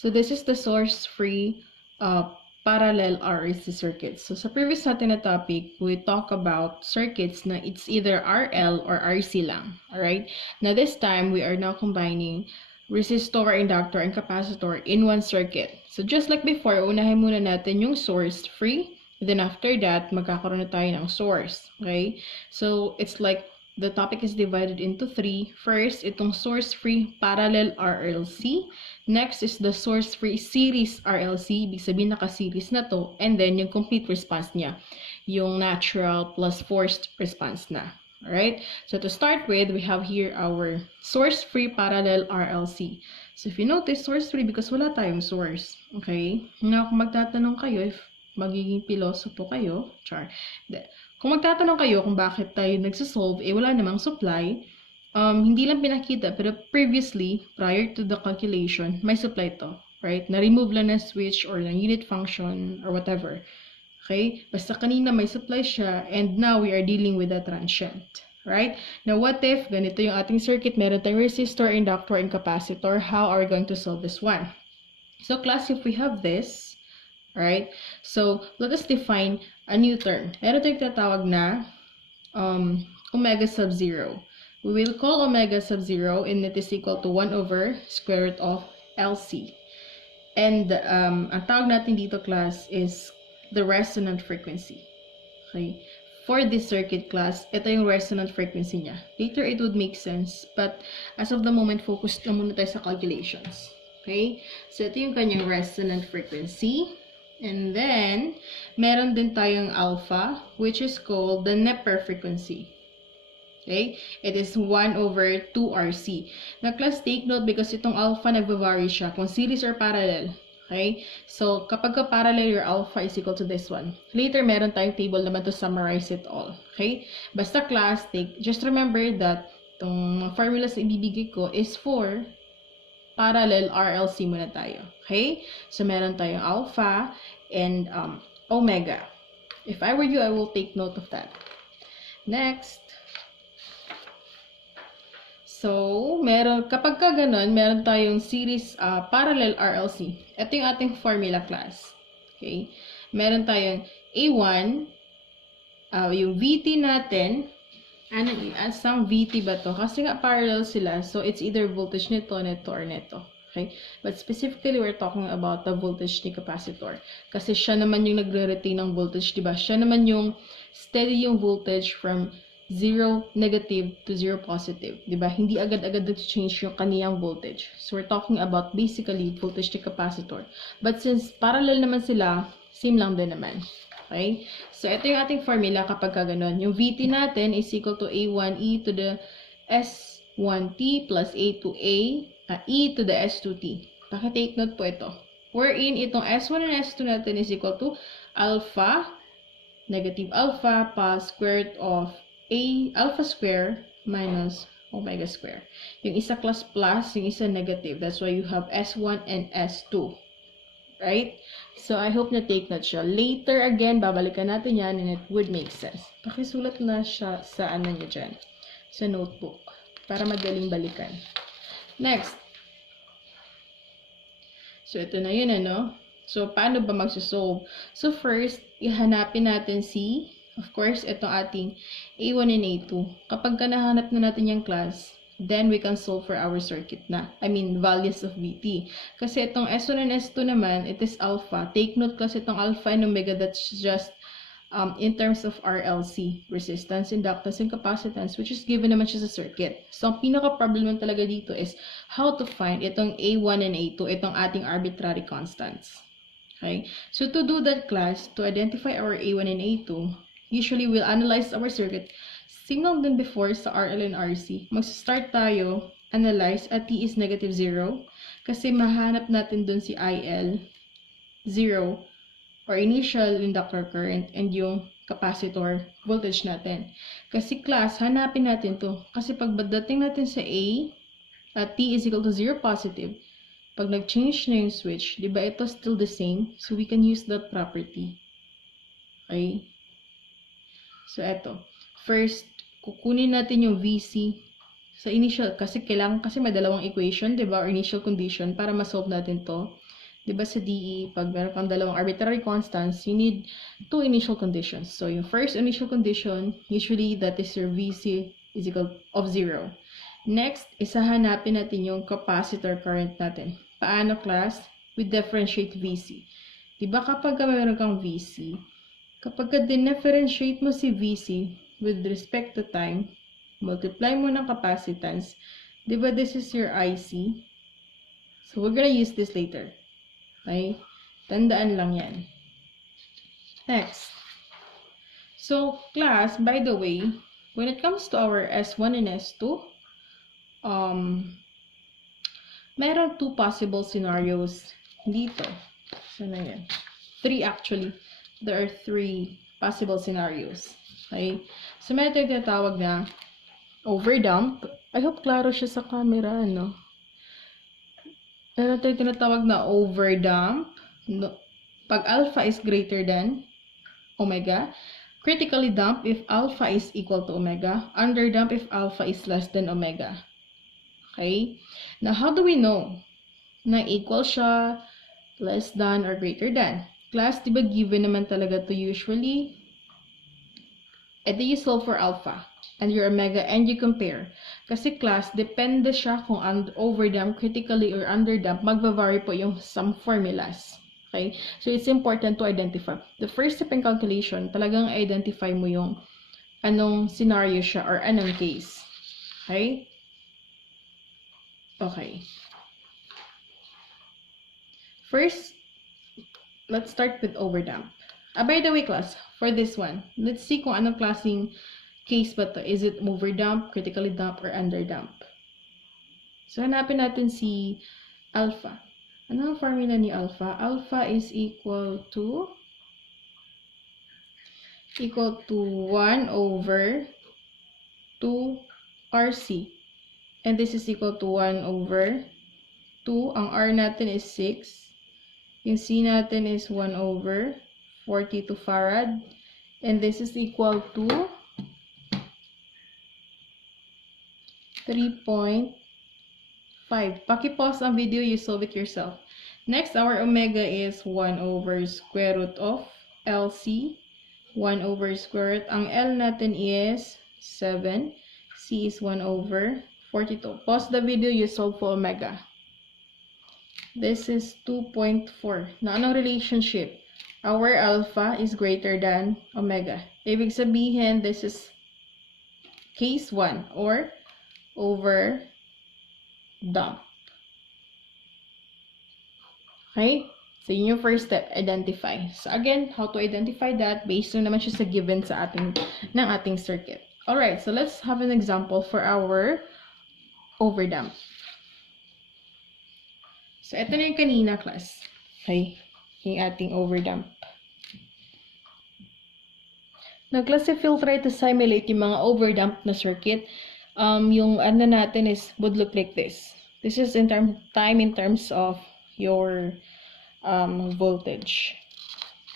So this is the source-free parallel RLC circuits. So sa previous natin na topic, we talk about circuits na it's either RL or RC lang. Alright? Now this time, we are now combining resistor, inductor, and capacitor in one circuit. So just like before, unahin muna natin yung source-free. Then after that, magkakaroon na tayo ng source. Okay? So it's like the topic is divided into three. First, itong source-free parallel RLC. Next is the source-free series RLC. Ibig sabihin naka-series na to. And then, yung complete response niya. Yung natural plus forced response na. Alright? So, to start with, we have here our source-free parallel RLC. So, if you notice, source-free because wala tayong source. Okay? Now, kung magtatanong kayo, if magiging pilosopo kayo, kung magtatanong kayo kung bakit tayo nagsasolve, wala namang supply, hindi lang pinakita, pero previously, prior to the calculation, may supply to, right? Na-remove lang na switch or ng unit function or whatever. Okay? Basta kanina may supply siya, and now we are dealing with a transient. Right? Now, what if ganito yung ating circuit, meron tayong resistor, inductor, and capacitor? How are we going to solve this one? So, class, if we have this, right? So, let us define a new term. Meron tayong tatawag na omega sub 0. We will call omega sub 0 and it is equal to 1 over square root of LC. And ang tawag natin dito, class, is the resonant frequency. Okay? For this circuit, class, ito yung resonant frequency niya. Later, it would make sense. But as of the moment, focus lang muna tayo sa calculations. Okay? So, ito yung kanyang resonant frequency. And then, meron din tayong alpha, which is called the Neper frequency. Okay? It is 1 over 2RC. Now, class, take note because itong alpha nagva-vary siya kung series or parallel. Okay? So, kapag parallel, your alpha is equal to this one. Later, meron tayong table naman to summarize it all. Okay? Basta, class, just remember that itong formulas na ibibigay ko is for parallel RLC muna tayo. Okay? So, meron tayong alpha and omega. If I were you, I will take note of that. Next. So, kapag ka ganun, meron tayong series parallel RLC. Ito yung ating formula, class. Okay? Meron tayong A1, yung VT natin, some VT ba to? Kasi nga parallel sila, so it's either voltage nito, or neto. Okay? But specifically, we're talking about the voltage ni capacitor. Kasi siya naman yung nagre-retain ng voltage, diba? Siya naman yung steady yung voltage from 0 negative to 0 positive. Diba? Hindi agad-agad nag-change yung kaniyang voltage. So, we're talking about basically voltage ni capacitor. But since parallel naman sila, same lang din naman. Okay? So, ito yung ating formula kapag kaganon. Yung VT natin is equal to A1e to the S1t plus e to the S2t. Paki-take note po ito. Wherein itong S1 and S2 natin is equal to alpha, negative alpha, pa square root of alpha square minus omega square. Yung isa plus, yung isa negative. That's why you have S1 and S2. Right? So, I hope na take note siya. Later, again, babalikan natin yan and it would make sense. Pakisulat na siya sa ano niya dyan. Sa notebook. Para madaling balikan. Next. So, ito na yun, ano? So, paano ba magsusolve? So, first, ihanapin natin of course, ito ating A1 and A2. Kapag nahanap na natin yung class, then we can solve for our circuit na. I mean, values of VT. Kasi itong S1 and S2 naman, it is alpha. Take note kasi itong alpha and omega, that's just in terms of RLC, resistance, inductance, and capacitance, which is given naman siya sa circuit. So, ang pinaka-problem talaga dito is how to find itong A1 and A2, itong ating arbitrary constants. Okay? So, to do that, class, to identify our A1 and A2, usually we'll analyze our circuit. Same lang din before sa RL and RC. Mag-start tayo, analyze, at T is negative 0. Kasi mahanap natin dun si IL, 0, or initial inductor current, and yung capacitor voltage natin. Kasi class, hanapin natin to. Kasi pag dating natin sa A, at T is equal to 0 positive, pag nag-change na yung switch, di ba ito still the same? So we can use that property. Okay? So, eto. First, kukunin natin yung VC Sa initial, kasi kailangan, kasi may dalawang equation, di ba? Or initial condition para ma-solve natin to. Di ba sa DE, pag meron kang dalawang arbitrary constants, you need two initial conditions. So, yung first initial condition, usually that is your VC is equal of 0. Next, isahanapin natin yung capacitor current natin. Paano, class? We differentiate VC. Di ba kapag meron kang VC, kapag ka-differentiate mo si VC with respect to time, multiply mo ng capacitance, di ba this is your IC? So, we're gonna use this later. Okay? Tandaan lang yan. Next. So, class, by the way, when it comes to our S1 and S2, meron two possible scenarios dito. So, na yan? 3 actually. There are 3 possible scenarios. Okay? So, meron tayong tinatawag na overdump. I hope klaro siya sa camera, no? Meron tayong tinatawag na overdump. No, pag alpha is greater than omega. Critically dump if alpha is equal to omega. Underdump if alpha is less than omega. Okay? Now, how do we know na equal siya, less than, or greater than? Class, diba given naman talaga to usually? Ito you solve for alpha and your omega and you compare. Kasi class, depende siya kung overdump, critically, or underdump, magva-vary po yung some formulas. Okay? So, it's important to identify. The first step in calculation, talagang identify mo yung anong scenario siya or anong case. Okay? Okay. First, let's start with overdump. By the way, class, for this one, let's see kung anong klaseng case ba to. Is it overdump, critically dump, or underdump? So, hanapin natin si alpha. Ano ang formula ni alpha? Alpha is equal to 1 over 2 RC. And this is equal to 1 over 2. Ang R natin is 6. Yung C natin is 1 over 42 farad. And this is equal to 3.5. Paki-pause ang video, you solve it yourself. Next, our omega is 1 over square root of LC. 1 over square root. Ang L natin is 7. C is 1 over 42. Pause the video, you solve for omega. This is 2.4. Na anong relationship? Our alpha is greater than omega. Ibig sabihin, this is case 1 or overdump. Okay? So, yun yung first step, identify. So, again, how to identify that based on naman siya sa given sa ating circuit. Alright, so let's have an example for our overdump. So, ito na yung kanina, class. Okay? Yung ating overdump. Now, class, if you'll try to simulate yung mga overdump na circuit, yung ano natin would look like this. This is in terms of your voltage.